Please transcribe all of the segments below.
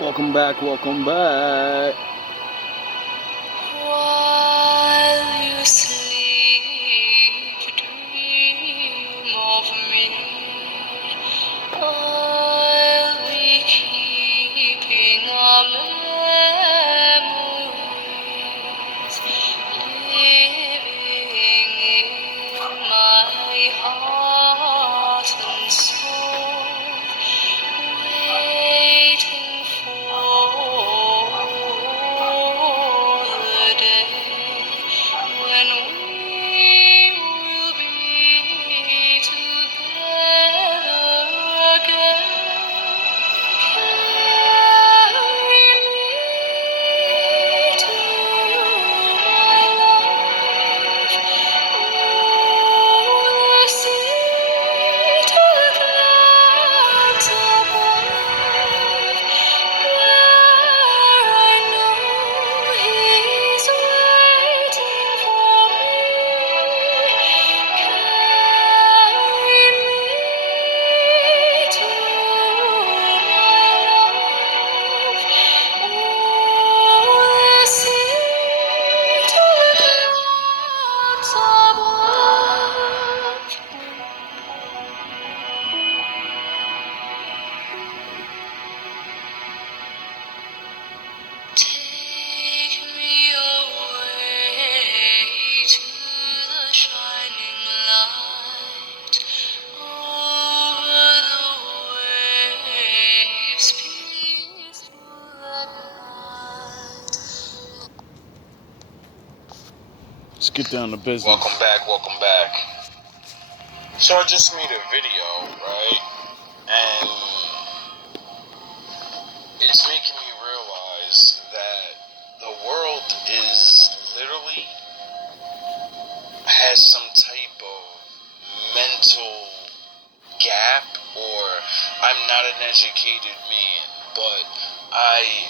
Welcome back, welcome back. While you sleep, dream of me. I'll be keeping our memories living in my heart and soul, waiting for the day when we will be together again. Carry me to my love, o'er the sea to the clouds above, where I know He's waiting for me. Carry me to my love, o'er the sea to the clouds above. Take me away to the shining light, over the waves, peaceful at night. Let's get down to business. Welcome back. So I just made a video, right? And it's making me realize that the world is literally has some type of mental gap, or I'm not an educated man, but I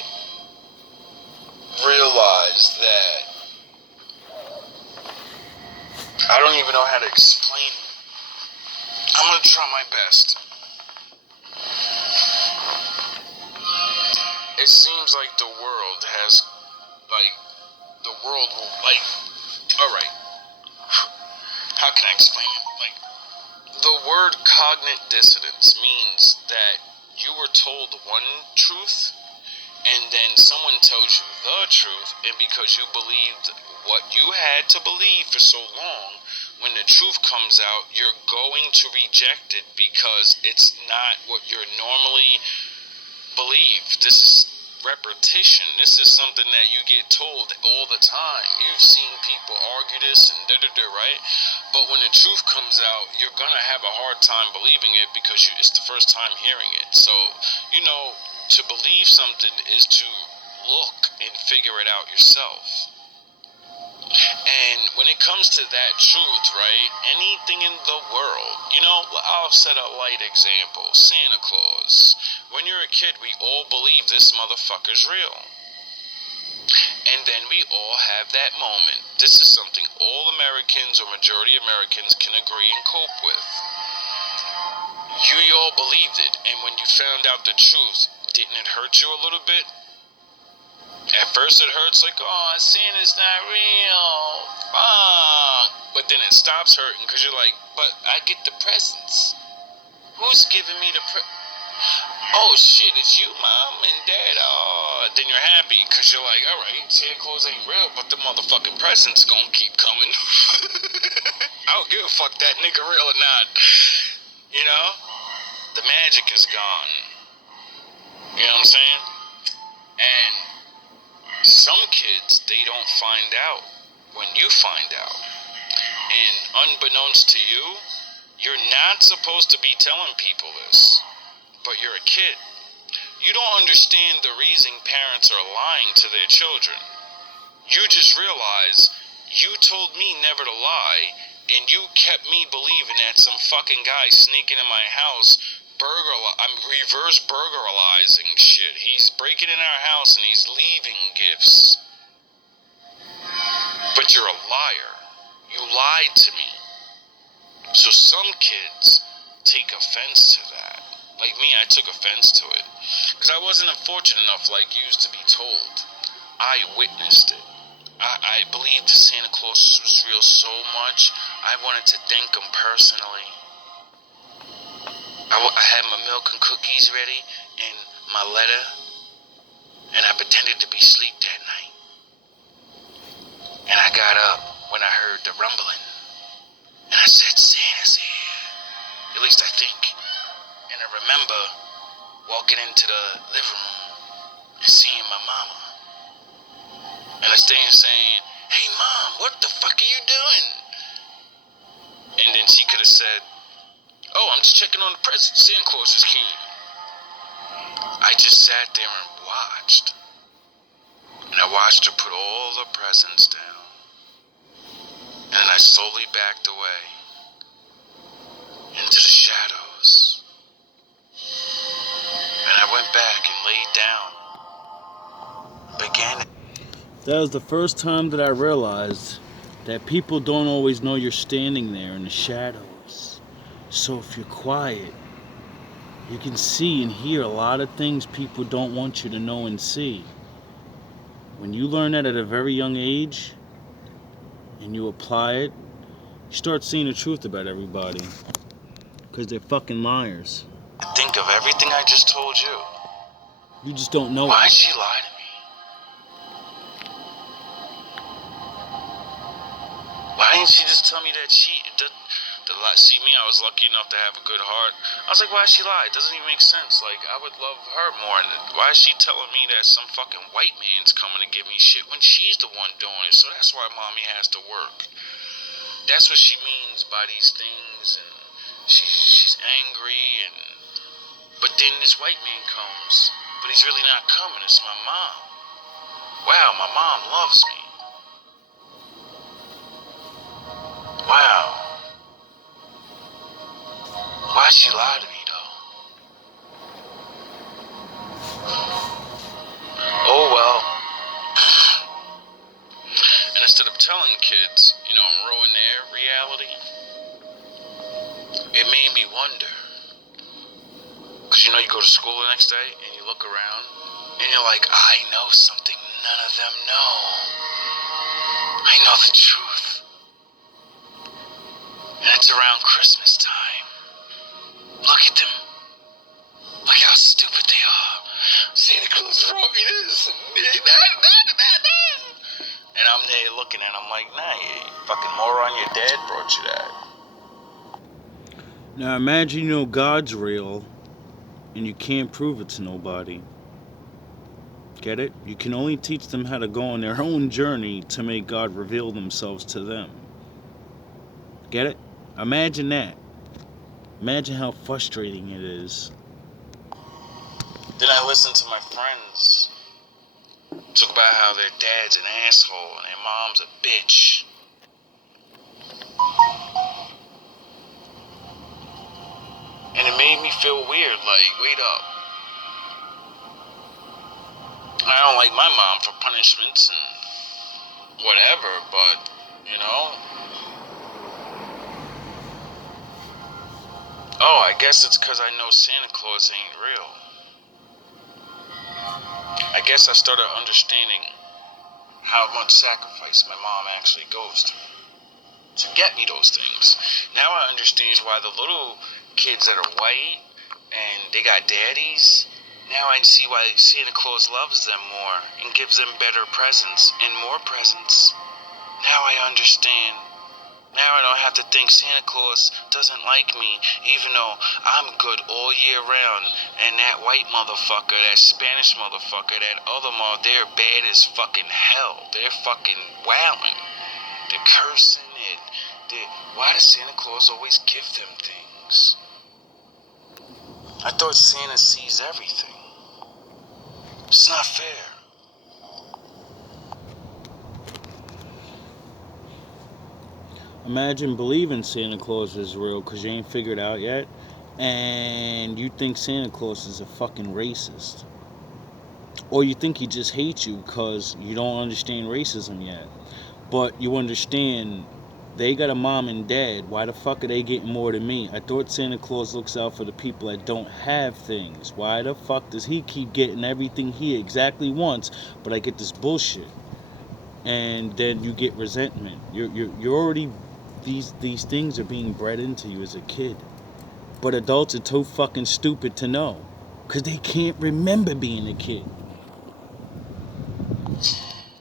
realize that I don't even know how to explain it. I'm gonna try my best. It seems like the world has, alright, how can I explain it? The word cognate dissonance means that you were told one truth, and then someone tells you the truth, and because you believed what you had to believe for so long, when the truth comes out, you're going to reject it because it's not what you're normally believed. This is repetition. This is something that you get told all the time. You've seen people argue this and right? But when the truth comes out, you're gonna have a hard time believing it because it's the first time hearing it. So, to believe something is to look and figure it out yourself. And when it comes to that truth, right, anything in the world, I'll set a light example. Santa Claus. When you're a kid, we all believe this motherfucker's real. And then we all have that moment. This is something all Americans or majority Americans can agree and cope with. You all believed it, and when you found out the truth, didn't it hurt you a little bit? At first it hurts like, oh, Santa's not real. Fuck. But then it stops hurting because you're like, but I get the presents. Who's giving me the Oh shit, it's you, Mom and Dad. Oh, then you're happy because you're like, alright, Santa Claus ain't real, but the motherfucking presents gonna keep coming. I don't give a fuck that nigga real or not. The magic is gone. You know what I'm saying? And some kids, they don't find out when you find out. And unbeknownst to you, you're not supposed to be telling people this, but you're a kid. You don't understand the reason parents are lying to their children. You just realize you told me never to lie, and you kept me believing that some fucking guy sneaking in my house reverse burglarizing shit. He's breaking in our house and he's leaving gifts. But you're a liar. You lied to me. So some kids take offense to that. Like me, I took offense to it. Because I wasn't unfortunate enough like you used to be told. I witnessed it. I believed Santa Claus was real so much, I wanted to thank him personally. I had my milk and cookies ready and my letter, and I pretended to be asleep that night. And I got up when I heard the rumbling, and I said, Santa's here. At least I think. And I remember walking into the living room and seeing my mama. And I stayed saying, hey Mom, what the fuck are you doing? And then she could have said, oh, I'm just checking on the presents. Santa Claus just came. I just sat there and watched. And I watched her put all the presents down. And then I slowly backed away into the shadows. And I went back and laid down. Began. That was the first time that I realized that people don't always know you're standing there in the shadows. So if you're quiet, you can see and hear a lot of things people don't want you to know and see. When you learn that at a very young age and you apply it, you start seeing the truth about everybody. Because they're fucking liars. Think of everything I just told you. You just don't know Why'd it. she lie to me? Why didn't she just tell me that see me, I was lucky enough to have a good heart. I was like, why'd she lie? It doesn't even make sense. Like, I would love her more. Why is she telling me that some fucking white man's coming to give me shit when she's the one doing it? So that's why mommy has to work. That's what she means by these things, and she's angry, but then this white man comes, but he's really not coming. It's my mom. Wow, my mom loves me. Wow. Why'd she lie to me, though? Oh, well. And instead of telling kids, and ruin their reality, it made me wonder. Because, you go to school the next day, and you look around, and you're like, I know something none of them know. I know the truth. And it's around Christmas time. Look at them. Look how stupid they are. Santa Claus brought me this. And I'm there looking at them like, nah, you fucking moron, your dad brought you that. Now imagine you know God's real and you can't prove it to nobody. Get it? You can only teach them how to go on their own journey to make God reveal themselves to them. Get it? Imagine that. Imagine how frustrating it is. Then I listened to my friends talk about how their dad's an asshole and their mom's a bitch. And it made me feel weird, like, wait up. I don't like my mom for punishments and whatever, but, Oh, I guess it's because I know Santa Claus ain't real. I guess I started understanding how much sacrifice my mom actually goes through to get me those things. Now I understand why the little kids that are white and they got daddies, now I see why Santa Claus loves them more and gives them better presents and more presents. Now I understand. Now I don't have to think Santa Claus doesn't like me, even though I'm good all year round. And that white motherfucker, that Spanish motherfucker, that other they're bad as fucking hell. They're fucking wailing. They're cursing it. Why does Santa Claus always give them things? I thought Santa sees everything. It's not fair. Imagine believing Santa Claus is real because you ain't figured out yet, and you think Santa Claus is a fucking racist. Or you think he just hates you because you don't understand racism yet. But you understand They got a mom and dad. Why the fuck are they getting more than me? I thought Santa Claus looks out for the people that don't have things. Why the fuck does he keep getting everything he exactly wants, but I get this bullshit? And then you get resentment. You're already these things are being bred into you as a kid. But adults are too fucking stupid to know, cause they can't remember being a kid.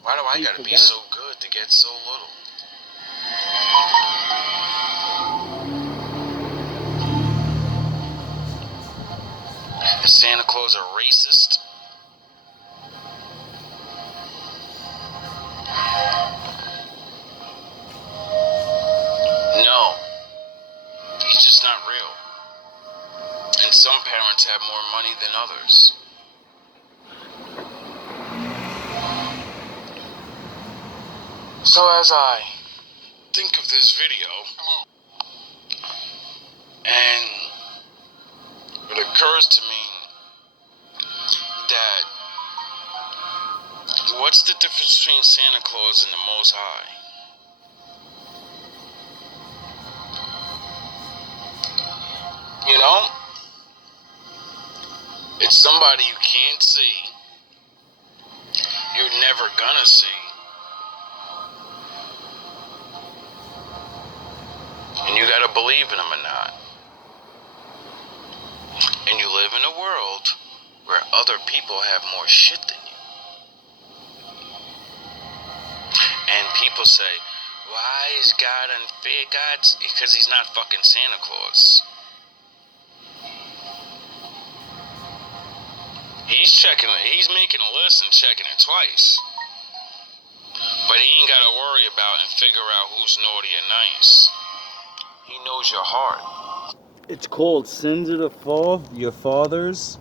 Why do I They gotta be forgot. so good to get so little? Is Santa Claus a racist? No. He's just not real. And some parents have more money than others. So as I think of this video, and it occurs to me that what's the difference between Santa Claus and the Most High? You know? It's somebody you can't see. You're never gonna see. And you gotta believe in him or not. And you live in a world where other people have more shit than you. And people say, why is God unfair? God's because he's not fucking Santa Claus. He's making a list and checking it twice. But he ain't gotta worry about and figure out who's naughty and nice. He knows your heart. It's called sins of your fathers,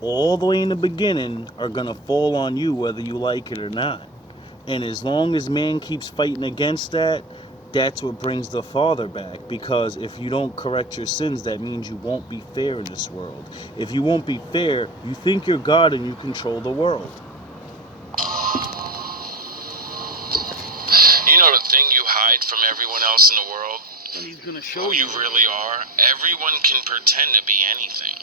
all the way in the beginning, are gonna fall on you whether you like it or not. And as long as man keeps fighting against that, that's what brings the Father back. Because if you don't correct your sins, that means you won't be fair in this world. If you won't be fair, you think you're God and you control the world. You know the thing you hide from everyone else in the world? And he's gonna Who you really are? Everyone can pretend to be anything.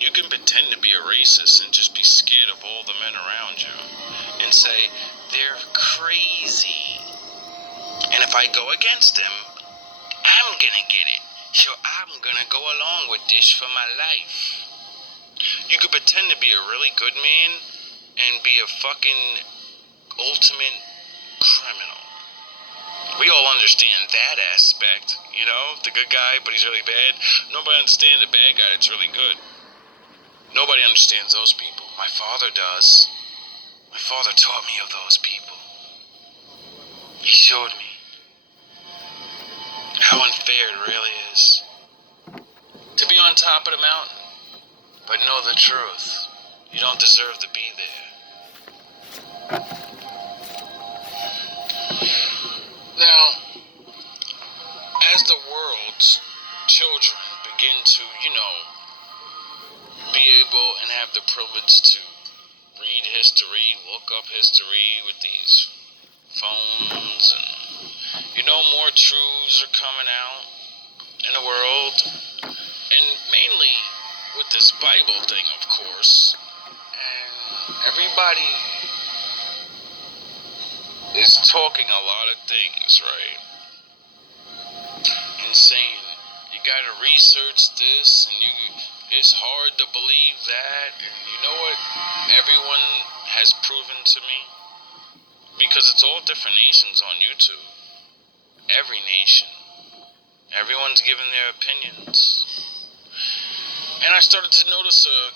You can pretend to be a racist and just be scared of all the men around you and say, they're crazy. And if I go against them, I'm gonna get it. So I'm gonna go along with this for my life. You could pretend to be a really good man and be a fucking ultimate criminal. We all understand that aspect, you know? The good guy, but he's really bad. Nobody understands the bad guy that's really good. Nobody understands those people. My father does. My father taught me of those people. He showed me how unfair it really is to be on top of the mountain, but know the truth. You don't deserve to be there. Now, as the world's children begin to, be able and have the privilege to read history, look up history with these phones, and more truths are coming out in the world, and mainly with this Bible thing, of course, and everybody is talking a lot of things, right? And saying, you gotta research this, and it's hard to believe that, and you know what everyone has proven to me? Because it's all different nations on YouTube. Every nation. Everyone's giving their opinions. And I started to notice a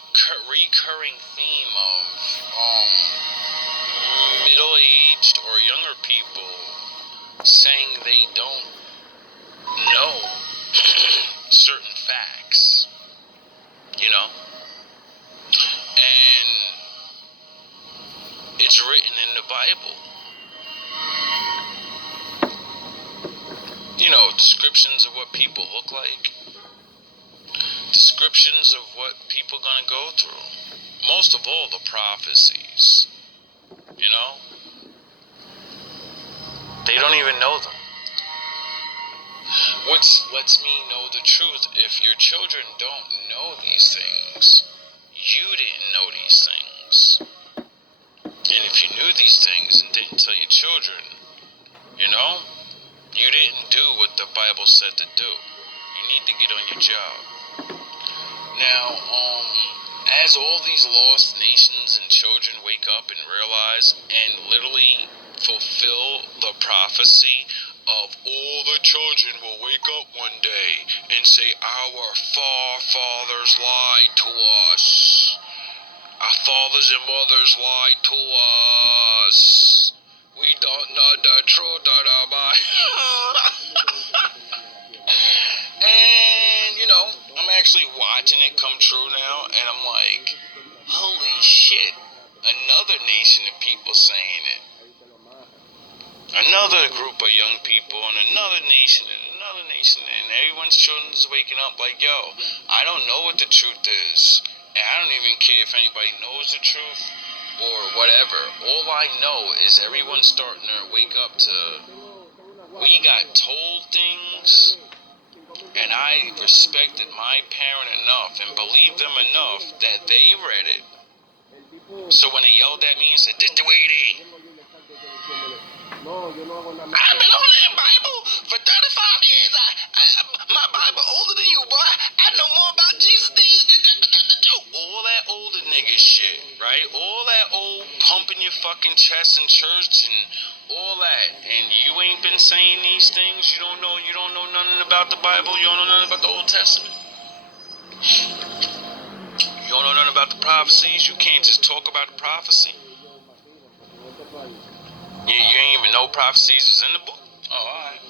recurring theme of middle-aged or younger people saying they don't know certain facts, and it's written in the Bible. Descriptions of what people look like, descriptions of what people are gonna go through. Most of all, the prophecies, they don't even know them. Which lets me know the truth. If your children don't know these things, you didn't know these things. And if you knew these things and didn't tell your children, you know, you didn't do what the Bible said to do. You need to get on your job. Now, as all these lost nations and children wake up and realize and literally fulfill the prophecy of all the children will wake up one day and say, our forefathers lied to us. Our fathers and mothers lied to us. We don't know the truth of the Bible. And, you know, I'm actually watching it come true now, and I'm like, holy shit, another nation of people saying it. Another group of young people, and another nation, and everyone's children is waking up like, yo, I don't know what the truth is, and I don't even care if anybody knows the truth, or whatever. All I know is everyone's starting to wake up to, we got told things, and I respected my parent enough and believed them enough that they read it. So when they yelled at me and said, this the way it is. I've been on that Bible for 35 years. My Bible older than you, boy. I know more about Jesus than you. All that older nigga shit, right? All that old pumping your fucking chest in church and all that. And you ain't been saying these things. You don't know nothing about the Bible. You don't know nothing about the Old Testament. You don't know nothing about the prophecies. You can't just talk about the prophecy. You ain't even know prophecies is in the book? Oh, alright.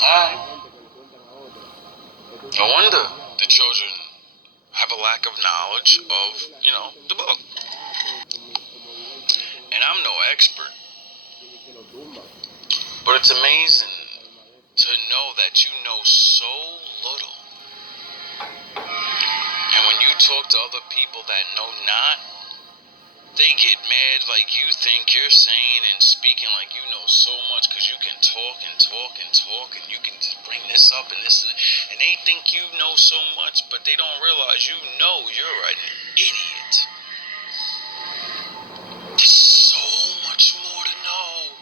Alright. No wonder the children have a lack of knowledge of, you know, the book. And I'm no expert. But it's amazing to know that you know so little. And when you talk to other people that know not, they get mad like you think you're saying and speaking like you know so much because you can talk and talk and talk and you can just bring this up and this and they think you know so much, but they don't realize you know you're an idiot. There's so much more to know.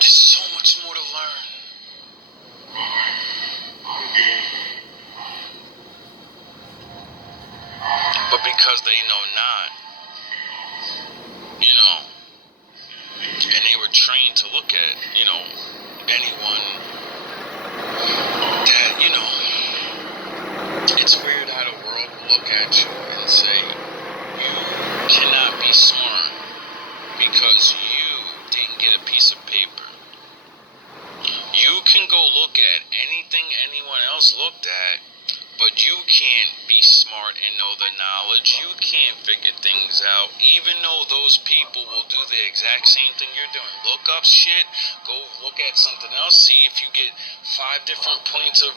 There's so much more to learn. But because they know not, you know, and they were trained to look at, you know, anyone that, you know, it's weird how the world will look at you and say, you cannot be smart because you didn't get a piece of paper. You can go look at anything anyone else looked at, but you can't be smart and know the knowledge. You can't figure things out, even though those people will do the exact same thing you're doing. Look up shit, go look at something else, see if you get 5 different points of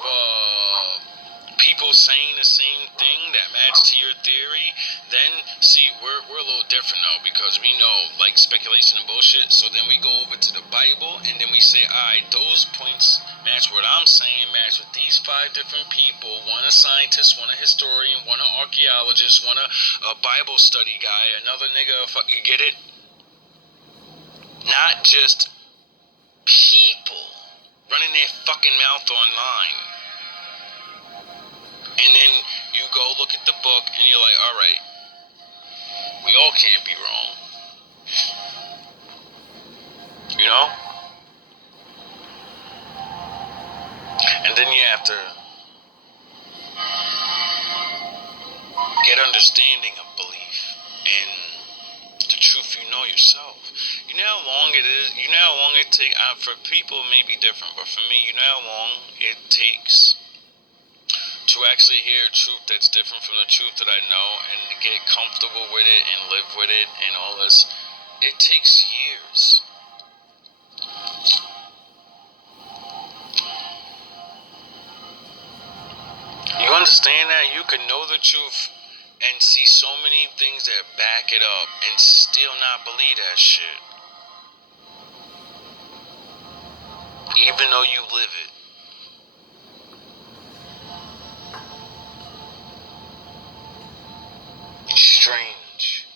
people saying the same thing that match to your theory. Then see, we're a little different now because we know like speculation and bullshit. So then we go over to the Bible and then we say, alright, those points match what I'm saying, match with these 5 different people. One a scientist, one a historian, one an archaeologist, one a Bible study guy, another nigga, you get it? Not just people running their fucking mouth online. And then you go look at the book and you're like, alright, we all can't be wrong. You know? And then you have to get understanding of belief in the truth you know yourself. You know how long it is, you know how long it takes, for people it may be different, but for me, you know how long it takes to actually hear a truth that's different from the truth that I know and to get comfortable with it and live with it and all this. It takes years. You understand that? You can know the truth and see so many things that back it up and still not believe that shit. even though you live it. Strange.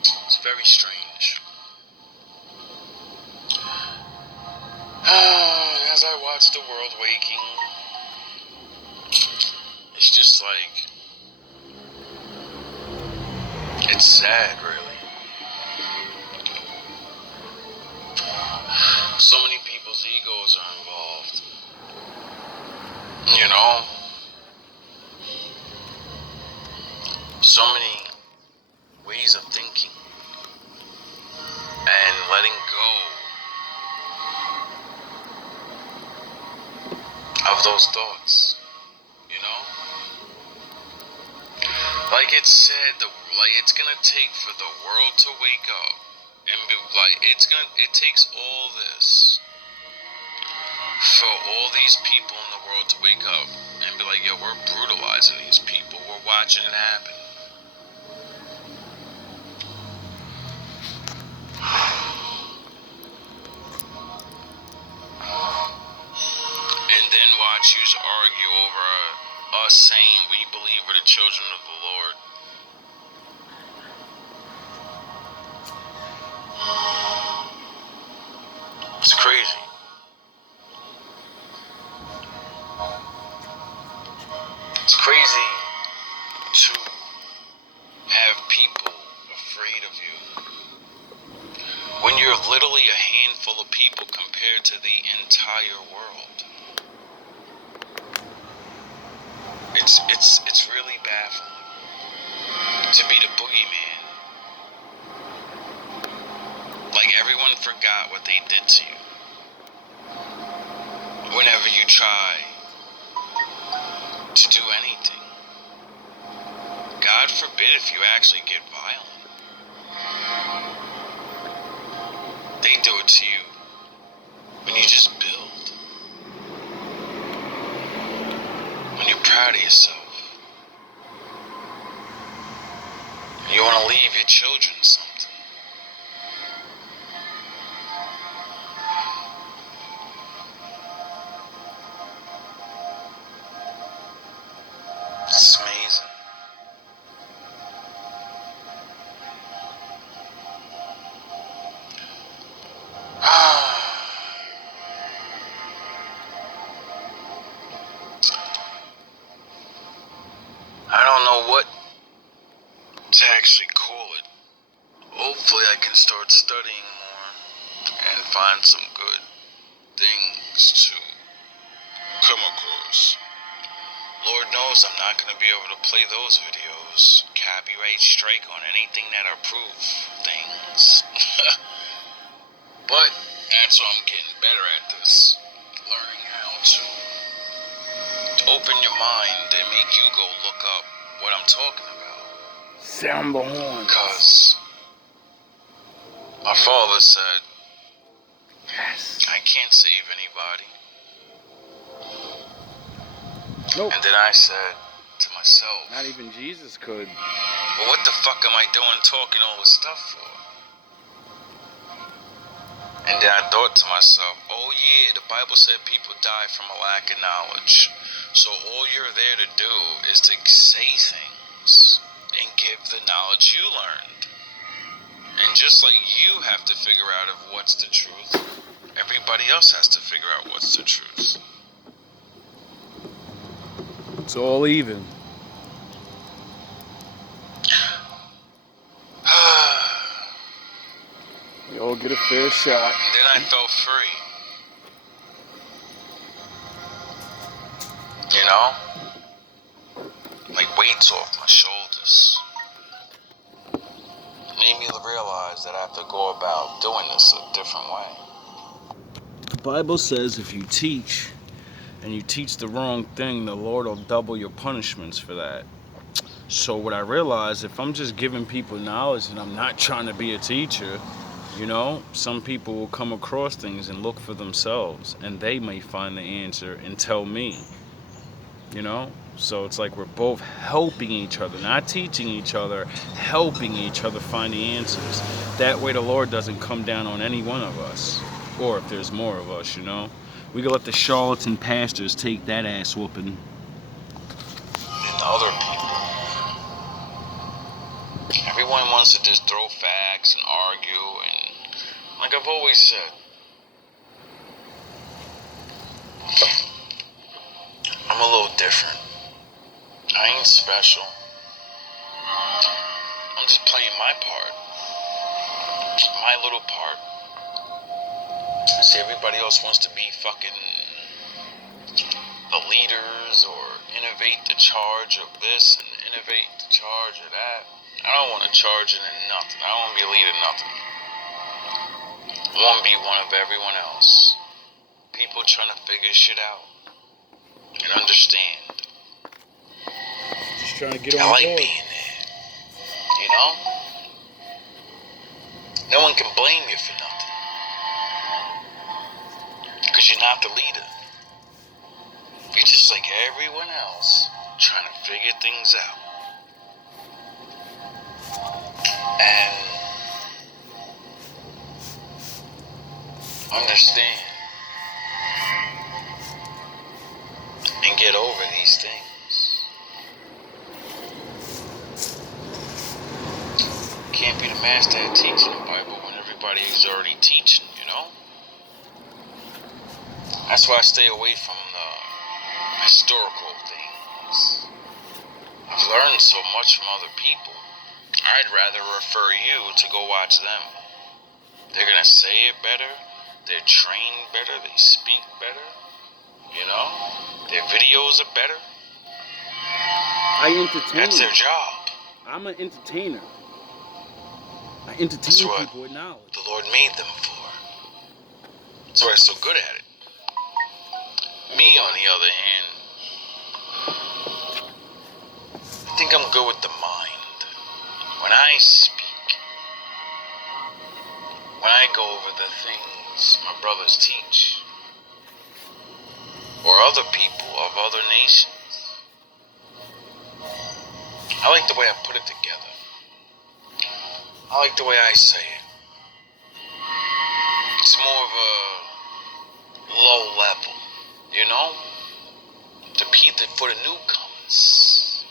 It's very strange. As I watch the world waking, it's just like, it's sad, really. So many people's egos are involved. You know? So many ways of thinking and letting go of those thoughts, you know? Like it said, it's gonna take for the world to wake up and be like, it takes all this for all these people in the world to wake up and be like, yo, we're brutalizing these people, we're watching it happen. And then watch you argue over us saying we believe we're the children of the Lord. It's crazy. It's crazy to have people afraid of you when you're literally a handful of people compared to the entire world. It's really baffling to be the boogeyman. Like everyone forgot what they did to you. Whenever you try to do anything. God forbid if you actually get violent. They do it to you when you just build. When you're proud of yourself. You want to leave your children something. It's amazing. I don't know what to actually call it. Hopefully I can start studying more and find some good things to come across. Lord knows I'm not going to be able to play those videos. Copyright strike on anything that are proof things. But that's why I'm getting better at this. Learning how to open your mind and make you go look up what I'm talking about. Sound the horn. Because my father said, Yes. I can't save anybody. Nope. And then I said to myself, Not even Jesus could. well, what the fuck am I doing talking all this stuff for? And then I thought to myself, oh yeah, the Bible said people die from a lack of knowledge. So all you're there to do is to say things and give the knowledge you learned. And just like you have to figure out of what's the truth, everybody else has to figure out what's the truth. It's all even. We all get a fair shot. And then I felt free. You know? Like weights off my shoulders. It made me realize that I have to go about doing this a different way. The Bible says if you teach and you teach the wrong thing, the Lord will double your punishments for that. So what I realized, if I'm just giving people knowledge and I'm not trying to be a teacher, you know, some people will come across things and look for themselves and they may find the answer and tell me, you know? So it's like we're both helping each other, not teaching each other, helping each other find the answers. That way the Lord doesn't come down on any one of us. Or if there's more of us, you know. We can let the charlatan pastors take that ass whooping. And other people. Everyone wants to just throw facts and argue, and like I've always said, I'm a little different. I ain't special. I'm just playing my part. My little part. See, everybody else wants to be fucking the leaders or innovate the charge of this and innovate the charge of that. I don't want to charge it in nothing. I don't want to be a leader in nothing. I want to be one of everyone else. People trying to figure shit out and understand. Just trying to get on I like board. being there. You know? No one can blame you for nothing. Because you're not the leader. You're just like everyone else trying to figure things out. And understand and get over these things. Can't be the master at teaching the Bible when everybody is already teaching, you know? That's why I stay away from the historical things. I've learned so much from other people. I'd rather refer you to go watch them. They're gonna say it better, they're trained better, they speak better, you know? Their videos are better. I entertain. That's their job. I'm an entertainer. I entertain That's what people with knowledge. the Lord made them for. That's why I'm so good at it. Me, on the other hand, I think I'm good with the mind. When I speak, when I go over the things my brothers teach, or other people of other nations, I like the way I put it together. I like the way I say it. It's more of a low level, you know? For the newcomers.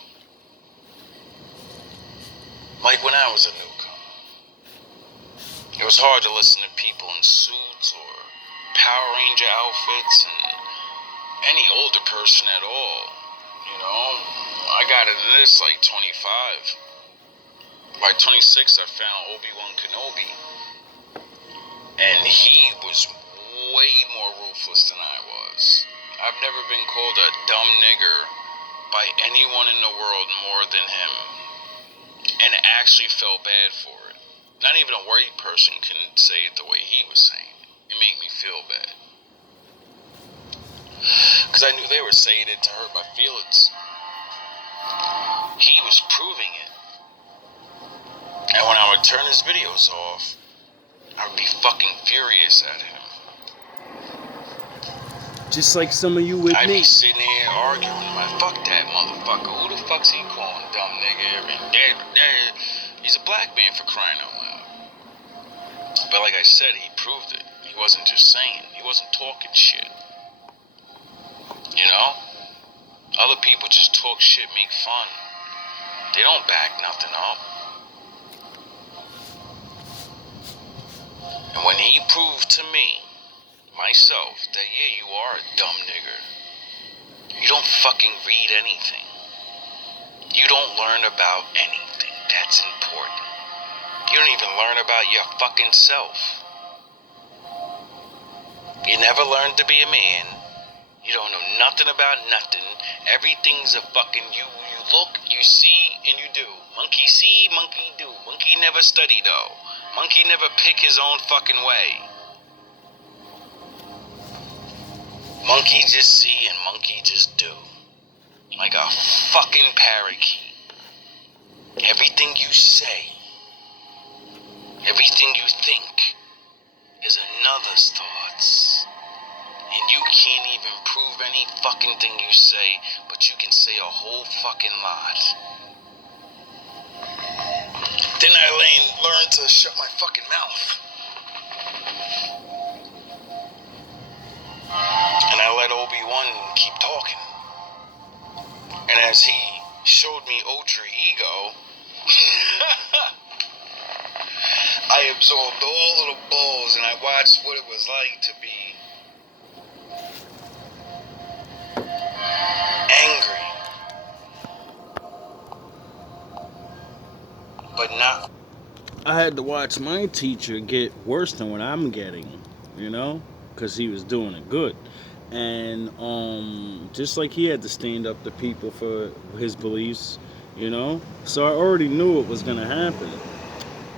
Like when I was a newcomer. It was hard to listen to people in suits or Power Ranger outfits and any older person at all. You know, I got into this like 25. By 26, I found Obi-Wan Kenobi. And he was way more ruthless than I was. I've never been called a dumb nigger by anyone in the world more than him. And actually felt bad for it. Not even a white person can say it the way he was saying it. It made me feel bad. Because I knew they were saying it to hurt my feelings. He was proving it. And when I would turn his videos off, I would be fucking furious at him. Just like some of you with I'd me. be sitting here arguing, like, fuck that motherfucker. Who the fuck's he calling dumb nigga? He's a black man, for crying out loud. But like I said, he proved it. He wasn't just saying. He wasn't talking shit. You know? Other people just talk shit, make fun. They don't back nothing up. And when he proved to me, myself, that yeah, you are a dumb nigger. You don't fucking read anything. You don't learn about anything that's important. You don't even learn about your fucking self. You never learned to be a man. You don't know nothing about nothing. Everything's a fucking you look, you see, and you do. Monkey see, monkey do. Monkey never study though. Monkey never pick his own fucking way. Monkey just see and monkey just do. Like a fucking parakeet. Everything you say, everything you think is another's thoughts. And you can't even prove any fucking thing you say, but you can say a whole fucking lot. Then I learned to shut my fucking mouth. And I let Obi-Wan keep talking. And as he showed me Ultra Ego, I absorbed all of the balls and I watched what it was like to be angry, but not. I had to watch my teacher get worse than what I'm getting, you know, because he was doing it good. And just like he had to stand up to people for his beliefs, you know, so I already knew it was going to happen.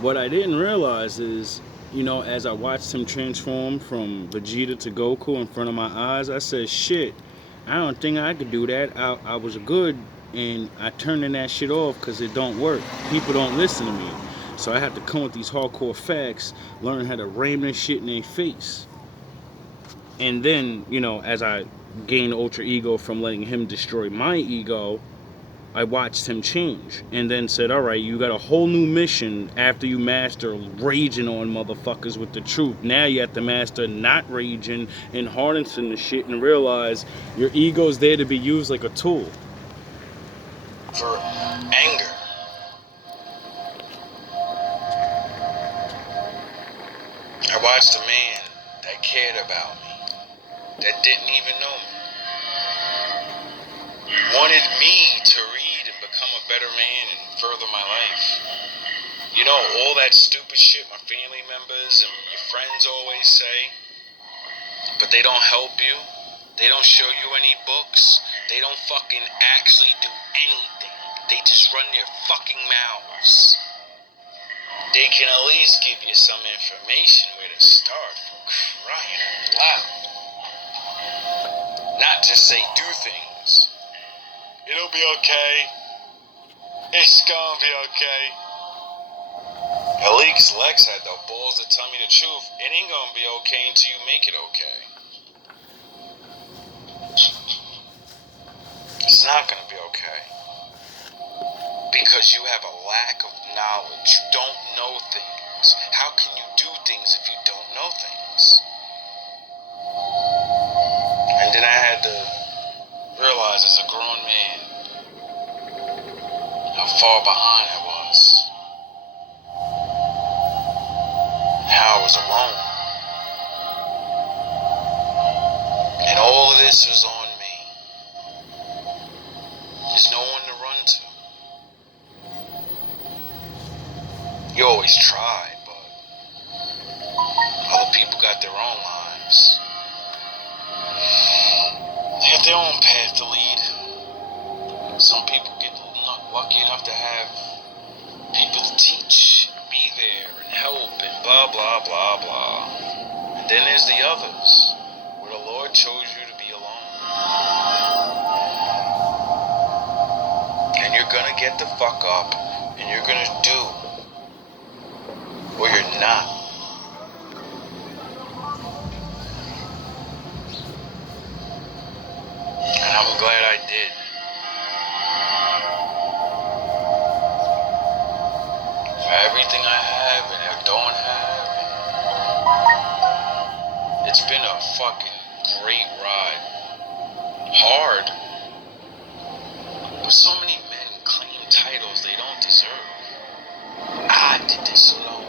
What I didn't realize is, you know, as I watched him transform from Vegeta to Goku in front of my eyes, I said, shit, I don't think I could do that. I was good, and I turning that shit off because it don't work. People don't listen to me. So I have to come with these hardcore facts, learn how to ram this shit in their face. And then, you know, as I gained Ultra Ego from letting him destroy my ego, I watched him change. And then said, alright, you got a whole new mission after you master raging on motherfuckers with the truth. Now you have to master not raging and harnessing the shit and realize your ego's there to be used like a tool. For anger. I watched a man that cared about me, that didn't even know me, wanted me to read and become a better man and further my life. You know, all that stupid shit my family members and your friends always say, but they don't help you. They don't show you any books. They don't fucking actually do anything. They just run their fucking mouths. They can at least give you some information where to start, for crying out loud. Not just say do things. It'll be okay. It's gonna be okay. At least Lex had the balls to tell me the truth. It ain't gonna be okay until you make it okay. It's not gonna be okay. Because you have a lack of knowledge. You don't know things. How can you do things if you don't know things? And then I had to realize as a grown man how far behind I was. How I was alone. And all of this was on me. There's no one to run to. You always try, but other people got their own lives. They have their own path to lead. Some people get not lucky enough to have people to teach, be there, and help, and blah, blah, blah, blah. And then there's the others, where the Lord chose you to be alone. And you're gonna get the fuck up, and you're gonna do, or you're not. And I'm glad I did. For everything I have and I don't have. It's been a fucking great ride. Hard. But so many men claim titles they don't deserve. I did this alone.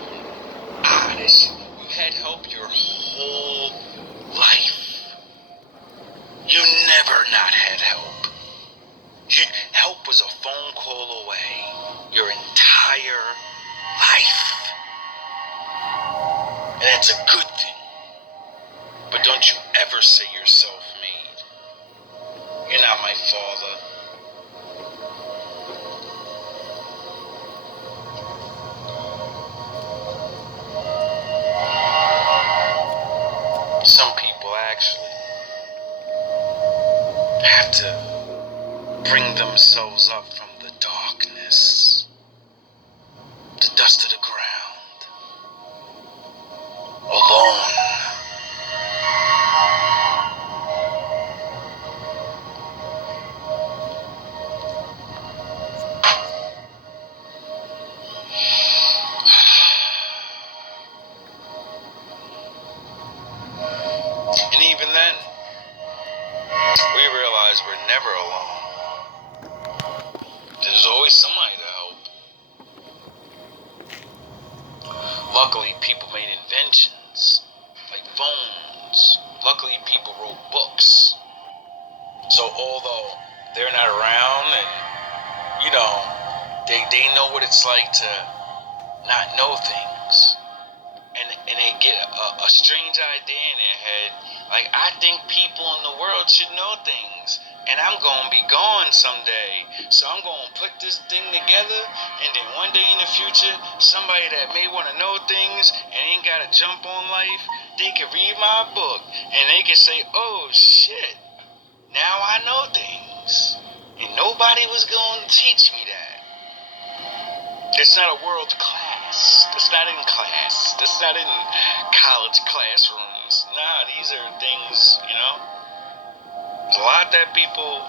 You had help your whole life. You never not had help. Help was a phone call away. Your entire life. And that's a good thing. But don't you ever say you're self-made. You're not my father. Some people actually have to bring themselves up from the darkness, the dust of the ground, alone. then, we realize we're never alone. There's always somebody to help. Luckily, people made inventions, like phones. Luckily, people wrote books. So although they're not around and, you know, they know what it's like to not know things. And they get a strange idea in their head. Like, I think people in the world should know things. And I'm going to be gone someday. So I'm going to put this thing together. And then one day in the future, somebody that may want to know things and ain't got to jump on life, they can read my book. And they can say, oh, shit. Now I know things. And nobody was going to teach me that. It's not a world class. That's not in class. That's not in college classrooms. Nah, these are things, you know. There's a lot that people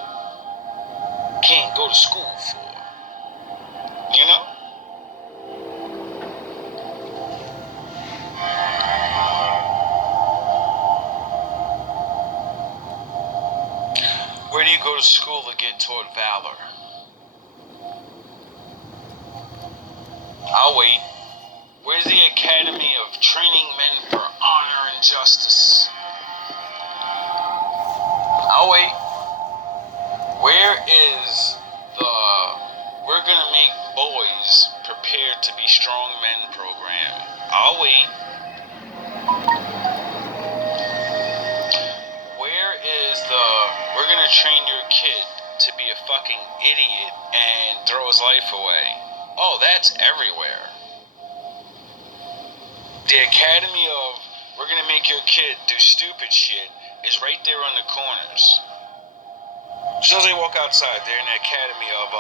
can't go to school for. You know? Where do you go to school to get taught valor? I'll wait. Where's the Academy of Training Men for Honor and Justice? I'll wait. Where is the We're Gonna Make Boys Prepared to Be Strong Men program? I'll wait. Where is the We're Gonna Train Your Kid to Be a Fucking Idiot and Throw His Life Away? Oh, that's everywhere. The Academy of We're Gonna Make Your Kid Do Stupid Shit is right there on the corners. As soon as they walk outside, they're in the Academy of,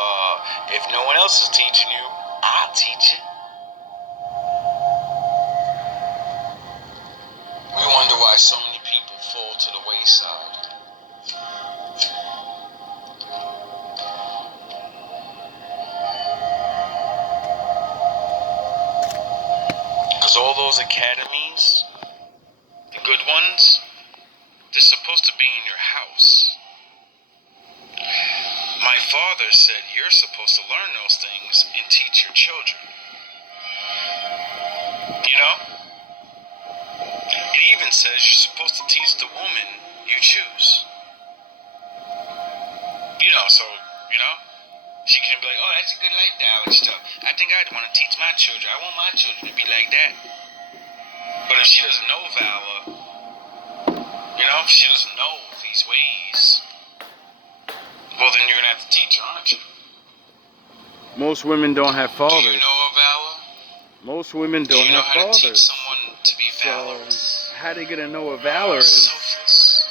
if no one else is teaching you, I'll teach it. We wonder why so many people fall to the wayside. Because all those academies, the good ones, they're supposed to be in your house. My father said you're supposed to learn those things and teach your children. You know? It even says you're supposed to teach the woman you choose. You know, so, you know, she can be like, oh, that's a good lifestyle and stuff. I think I'd want to teach my children. I want my children to be like that. But if she doesn't know valor, you know, if she doesn't know these ways, well, then you're going to have to teach her, aren't you? Most women don't have fathers. Do you know of valor? Most women don't have Do you know how to teach fathers. someone to be valorous? So, how they gonna know what valor is? Selfless.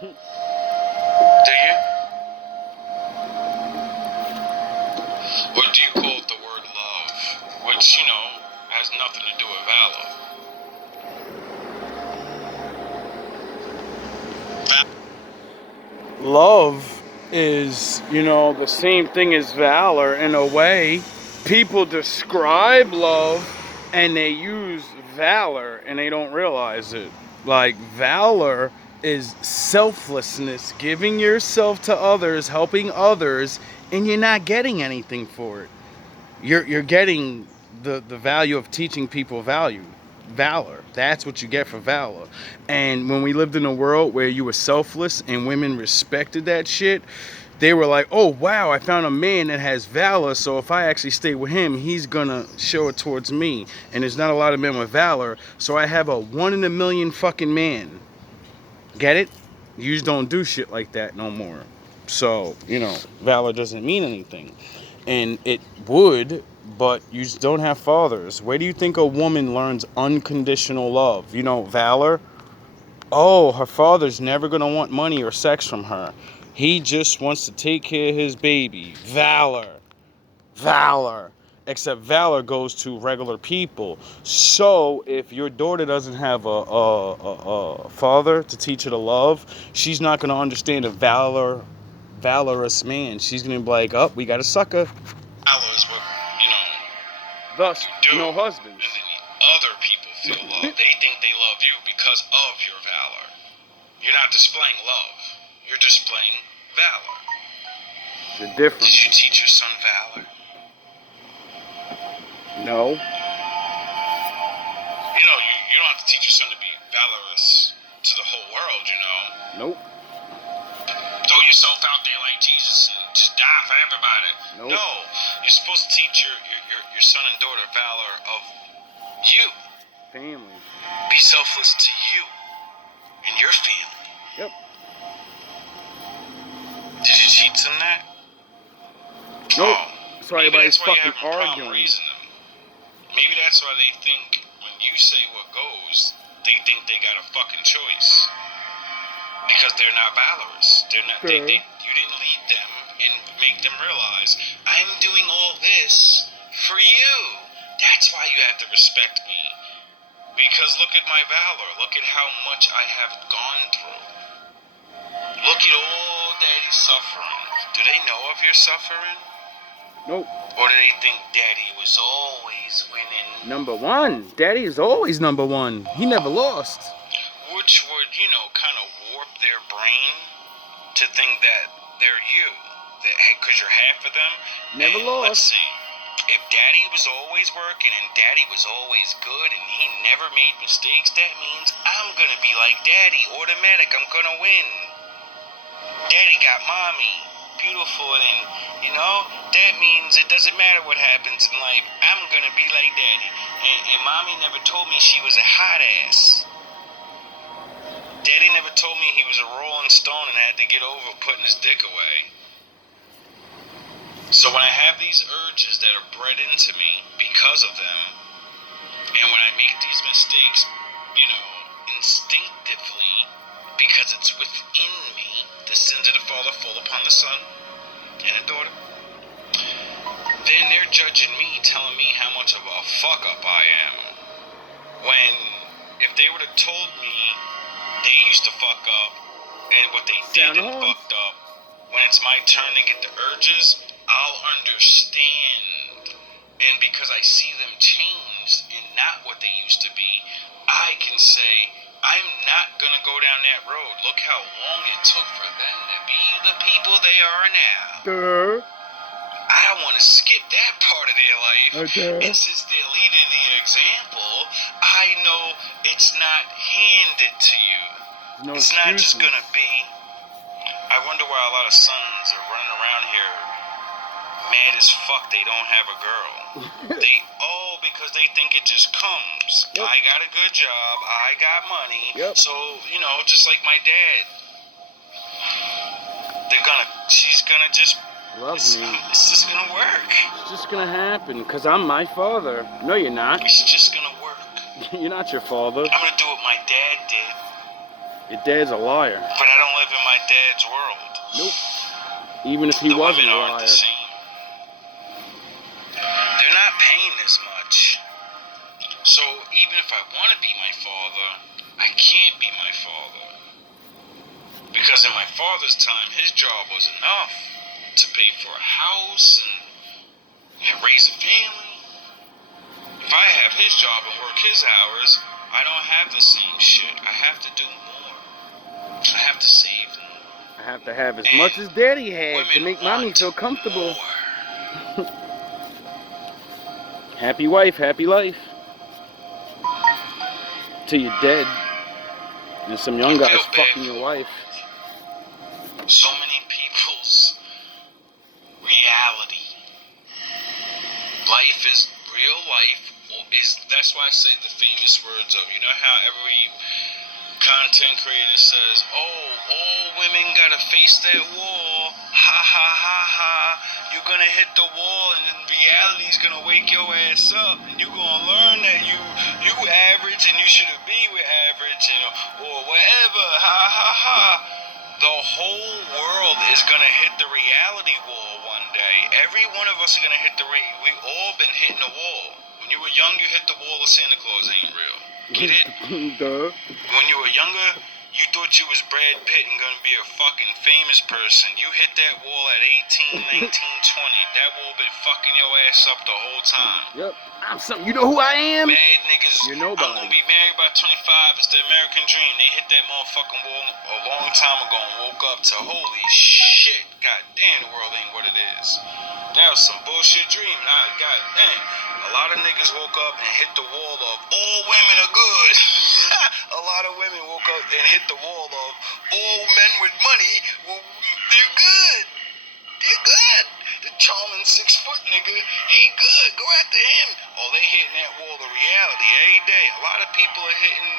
Do you? Or do you call it the word love? Which, you know, has nothing to do with valor. Love is, you know, the same thing as valor in a way. People describe love and they use valor and they don't realize it. Like, valor is selflessness, giving yourself to others, helping others, and you're not getting anything for it. You're getting the value of teaching people valor. That's what you get for valor. And when we lived in a world where you were selfless and women respected that shit, they were like, oh wow, I found a man that has valor, so if I actually stay with him, he's gonna show it towards me. And there's not a lot of men with valor, so I have a 1 in a million fucking man. Get it? You just don't do shit like that no more. So, you know, valor doesn't mean anything. And it would, but you just don't have fathers. Where do you think a woman learns unconditional love? You know, valor? Oh, her father's never going to want money or sex from her. He just wants to take care of his baby. Valor. Valor. Except valor goes to regular people. So if your daughter doesn't have a father to teach her to love, she's not going to understand a valorous man. She's going to be like, oh, we got a sucker. Valor is what, you know, Thus, you do. no husbands. And then other people feel love. They think they love you because of your valor. You're not displaying love. You're displaying valor. The Did difference. you teach your son valor? No. You know, you don't have to teach your son to be valorous to the whole world, you know. Nope. Throw yourself out there like Jesus and just die for everybody. Nope. No, you're supposed to teach your son and daughter valor of you. Family. Be selfless to you and your family. Yep. Did you teach them that? Nope. Oh, So maybe everybody's that's why you fucking have a problem arguing. raising them. Maybe that's why they think when you say what goes, they think they got a fucking choice. Because they're not valorous. They're not. Sure. You didn't lead them and make them realize I'm doing all this for you. That's why you have to respect me. Because look at my valor. Look at how much I have gone through. Look at all Daddy's suffering. Do they know of your suffering? Nope. Or do they think Daddy was always winning? Number one. Daddy is always number one. He never lost. Which would, you know, kind of warp their brain to think that they're you. Because you're half of them. Never And lost. let's see. If Daddy was always working and Daddy was always good and he never made mistakes, that means I'm going to be like Daddy. Automatic, I'm going to win. Daddy got Mommy. Beautiful, and, you know, that means it doesn't matter what happens in life. I'm going to be like Daddy. And Mommy never told me she was a hot ass. Daddy never told me he was a rolling stone and had to get over putting his dick away. So when I have these urges that are bred into me because of them, and when I make these mistakes, you know, instinctively, because it's within me, the sins of the father fall upon the son and the daughter, then they're judging me, telling me how much of a fuck up I am. When, if they would have told me they used to fuck up, and what they did and fucked up, when it's my turn to get the urges, I'll understand. And because I see them changed and not what they used to be, I can say, I'm not gonna go down that road. Look how long it took for them to be the people they are now. Duh. I don't want to skip that part of their life. Okay. And since they're leading the example, I know it's not handed to you. No It's not just excuses. gonna be. I wonder why a lot of sons are running around here mad as fuck they don't have a girl. Because they think it just comes. Yep. I got a good job, I got money, Yep. so, you know, just like my dad. She's gonna just, Love me. it's just gonna work. It's just gonna happen, because I'm my father. No, you're not. It's just gonna work. You're not your father. I'm gonna do what my dad did, Your dad's a liar. but I don't live in my dad's world. Nope. Even if he The wasn't women a aren't liar. the same. They're not paying as much. So even if I want to be my father, I can't be my father. Because in my father's time, his job was enough to pay for a house and raise a family. If I have his job and work his hours, I don't have the same shit. I have to do more. I have to save more. I have to have as much as daddy had to Women make mommy want feel comfortable. more. Happy wife, happy life. Till you're dead. And some young I guy's feel bad fucking your wife. So many people's reality. Life is real life. That's why I say the famous words of, you know how every content creator says, oh, all women gotta face that wall. Ha ha ha ha. You're gonna hit the wall and then reality's gonna wake your ass up and you're gonna learn that you average and you shouldn't be with average, you know, or whatever. Ha ha ha. The whole world is gonna hit the reality wall one day. Every one of us are gonna hit we all been hitting the wall. When you were young, you hit the wall of Santa Claus ain't real. Get it? Duh. When you were younger, You thought you was Brad Pitt and gonna be a fucking famous person. You hit that wall at 18, 19, 20. That wall been fucking your ass up the whole time. Yep. I'm something. You know who I am? Mad niggas. You're I'm nobody. gonna be married by 25. It's the American dream. They hit that motherfucking wall a long time ago and woke up to holy shit. God damn, the world ain't what it is. That was some bullshit dream. God damn. A lot of niggas woke up and hit the wall of all women are good. A lot of women woke up and hit the wall of all men with money, well, they're good. They're good. The charming 6-foot nigga, he good. Go after him. Oh, they hitting that wall of reality every day. A lot of people are hitting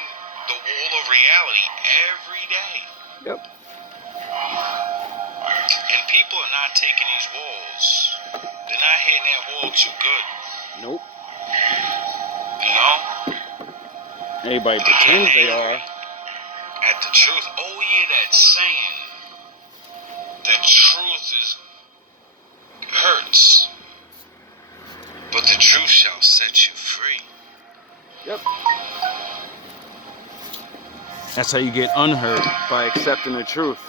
the wall of reality every day. Yep. And people are not taking these walls. They're not hitting that wall too good. Nope. You know? Everybody pretends they are. At the truth. Oh yeah, that saying. The truth is hurts. But the truth shall set you free. Yep. That's how you get unhurt, by accepting the truth.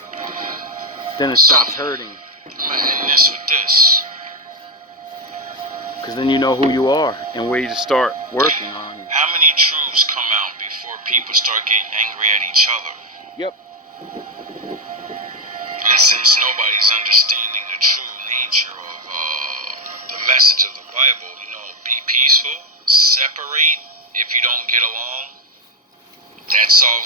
Then it stops hurting. I'm gonna end this with this. Because then you know who you are and where you start working on. How many truths come out before people start getting angry at each other? Yep. And since nobody's understanding the true nature of the message of the Bible, you know, be peaceful, separate if you don't get along. That solves